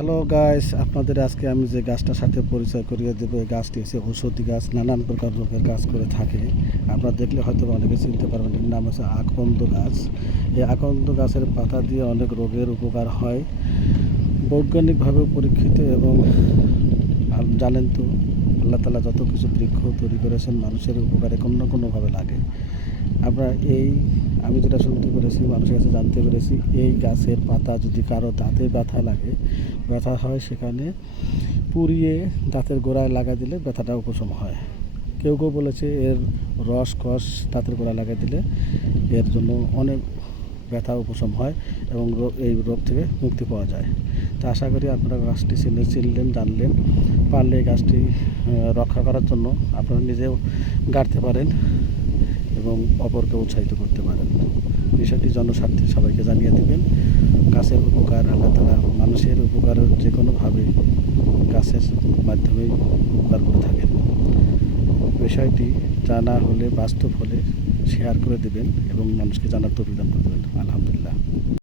Hello guys, আপনাদের আজকে আমি যে গাছটার সাথে পরিচয় করিয়ে দেবো, এই গাছটি হচ্ছে ঔষধি গাছ, নানান প্রকার রোগের কাজ করে থাকে। আপনারা দেখলে হয়তো অনেকে চিনতে পারবেন, এর নাম হচ্ছে আকন্দ গাছ। এই আকন্দ গাছের পাতা দিয়ে অনেক রোগের উপকার হয়, বৈজ্ঞানিকভাবেও পরীক্ষিত। এবং জানেন তো, আল্লাহ তাআলা যত কিছু বৃক্ষ তৈরি করেছেন মানুষের উপকারে কোনো না কোনোভাবে লাগে। আমরা আমি যেটা শুনতে পেরেছি, মানুষের কাছে জানতে পেরেছি, এই গাছের পাতা যদি কারো দাঁতে ব্যথা হয়, সেখানে পুড়িয়ে দাঁতের গোড়ায় লাগা দিলে ব্যথাটা উপশম হয়। কেউ কেউ বলেছে এর কষ দাঁতের গোড়ায় লাগা দিলে এর জন্য অনেক ব্যথা উপশম হয় এবং এই রোগ থেকে মুক্তি পাওয়া যায়। তা আশা করি আপনারা গাছটি চিনলেন, জানলেন। পারলে এই গাছটি রক্ষা করার জন্য আপনারা নিজেও গাড়তে পারেন এবং অপরকে উৎসাহিত করতে পারেন। বিষয়টি জনস্বার্থে সবাইকে জানিয়ে দেবেন। গাছের উপকার আল্লাহ তাআলা মানুষের উপকারের যে কোনোভাবে গাছের মাধ্যমেই উপকার করে থাকেন। বিষয়টি জানা হলে, বাস্তব হলে শেয়ার করে দেবেন এবং মানুষকে জানার তৌফিক দান করে দেবেন। আলহামদুলিল্লাহ।